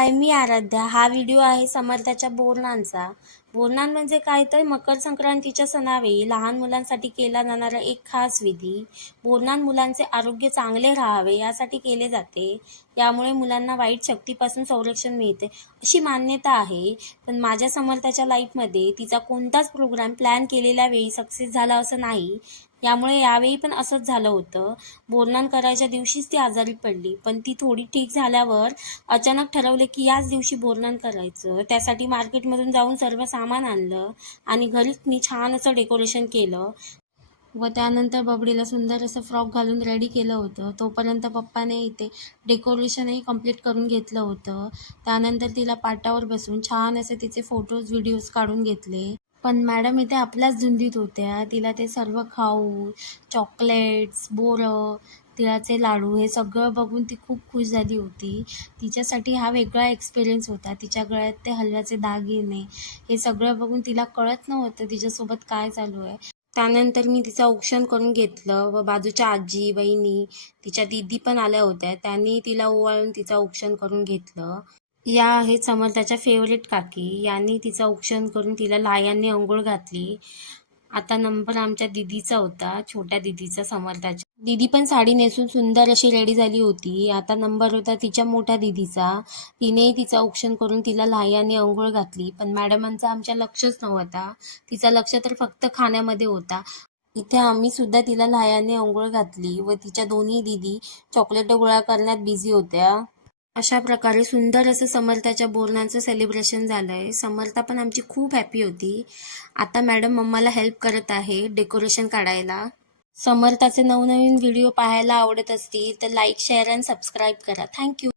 हाय मी आराध्या. हा व्हिडिओ आहे समर्थाच्या बोरणांचा बोरनान म्हणजे काय तर मकर संक्रांतीच्या सणावेळी लहान मुलांसाठी केला जाणारा एक खास विधी बोरनान मुलांचे आरोग्य चांगले राहावे यासाठी केले जाते. यामुळे मुलांना वाईट शक्तीपासून संरक्षण मिळते अशी मान्यता आहे. पण माझ्या समर्थाच्या लाईफमध्ये तिचा कोणताच प्रोग्राम प्लॅन केलेल्या वेळी सक्सेस झाला असं नाही. यामुळे यावेळी पण असंच झालं होतं. बोरनान करायच्या दिवशीच ती आजारी पडली पण ती थोडी ठीक झाल्यावर अचानक ठरवले की याच दिवशी बोरनान करायचं. त्यासाठी मार्केटमधून जाऊन सर्व सामान आणलं आणि घरीच मी छान असं डेकोरेशन केलं. व त्यानंतर बबडीला सुंदर असं फ्रॉक घालून रेडी केलं होतं. तोपर्यंत पप्पाने इथे डेकोरेशनही कंप्लीट करून घेतलं होतं. त्यानंतर तिला पाटावर बसून छान असे तिचे फोटोज व्हिडिओज काढून घेतले. पण मॅडम इथे आपल्याच झुंदीत होत्या. तिला ते सर्व खाऊ चॉकलेट्स बोरं तिळाचे लाडू हे सगळं बघून ती खूप खुश झाली होती. तिच्यासाठी हा वेगळा एक्सपिरियन्स होता. तिच्या गळ्यात ते हलव्याचे दागिने हे सगळं बघून तिला कळत नव्हतं तिच्यासोबत काय चालू आहे. त्यानंतर मी तिचं औक्षण करून घेतलं व बाजूच्या आजी बहिणी तिच्या दीदी पण आल्या होत्या. त्यांनी तिला ओवाळून तिचं औक्षण करून घेतलं. या आहेत समर्थाच्या फेवरेट काकी. यांनी तिचं औक्षण करून तिला लायांनी अंघोळ घातली. आता नंबर आमच्या दिदीचा होता छोट्या दिदीचा समर्थाच्या. दिदी पण साडी नेसून सुंदर अशी रेडी झाली होती. आता नंबर होता तिच्या मोठ्या दिदीचा. तिनेही तिचं औक्षण करून तिला लाह्याने अंघोळ घातली. पण मॅडमांचा आमच्या लक्षच नव्हता. तिचं लक्ष तर फक्त खाण्यामध्ये होता. इथे आम्ही सुद्धा तिला लाह्याने अंघोळ घातली व तिच्या दोन्ही दिदी चॉकलेट गोळा करण्यात बिझी होत्या. अशा प्रकारे सुंदर असं समर्थाच्या बोलण्याचं सेलिब्रेशन झालंय. समर्था पण आमची खूप हॅपी होती. आता मॅडम मम्माला हेल्प करत आहे डेकोरेशन काढायला. समर्थाचे नवनवीन व्हिडिओ पाहायला आवडत असतील तर लाईक शेअर अँड सबस्क्राईब करा. Thank you